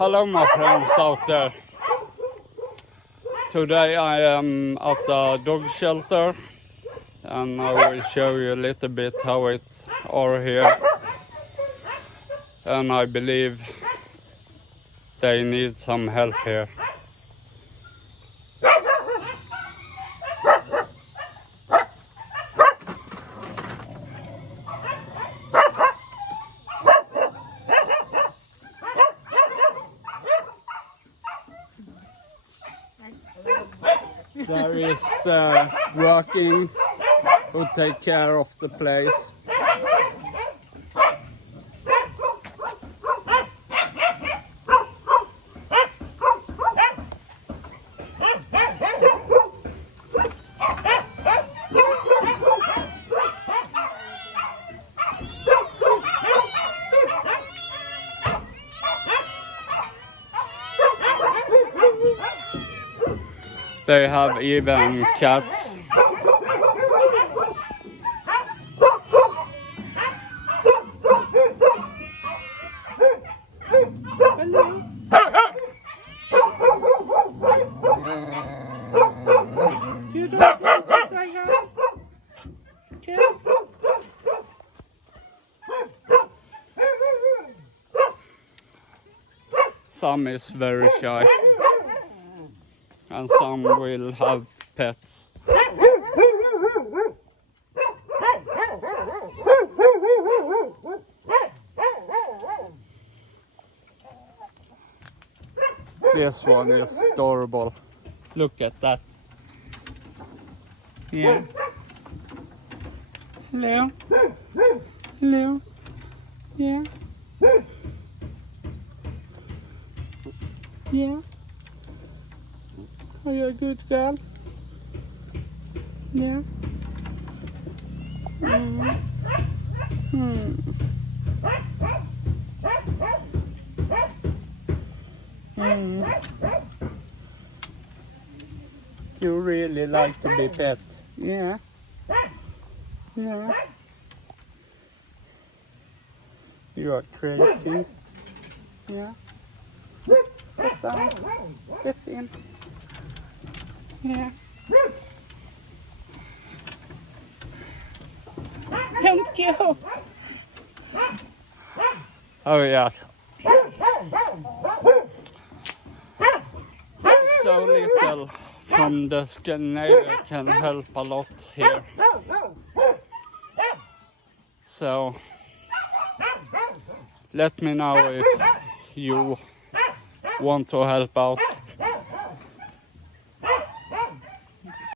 Hello my friends out there. Today I am at the dog shelter and I will show you a little bit how it are here. And I believe they need some help here. There is the working who take care of the place. They have even cats. Hello. You don't want to say hi? Kid? Some is very shy. And some will have pets. This one is adorable. Look at that. Yeah. Hello. Hello. Yeah. Yeah. Are you a good girl? Yeah. Mm. Hmm. Mm. You really like to be pet. Yeah. Yeah. You are crazy. Yeah. Sit down. Sit in. Yeah. Thank you. Oh yeah. So little from the Scandinavia can help a lot here. So let me know if you want to help out.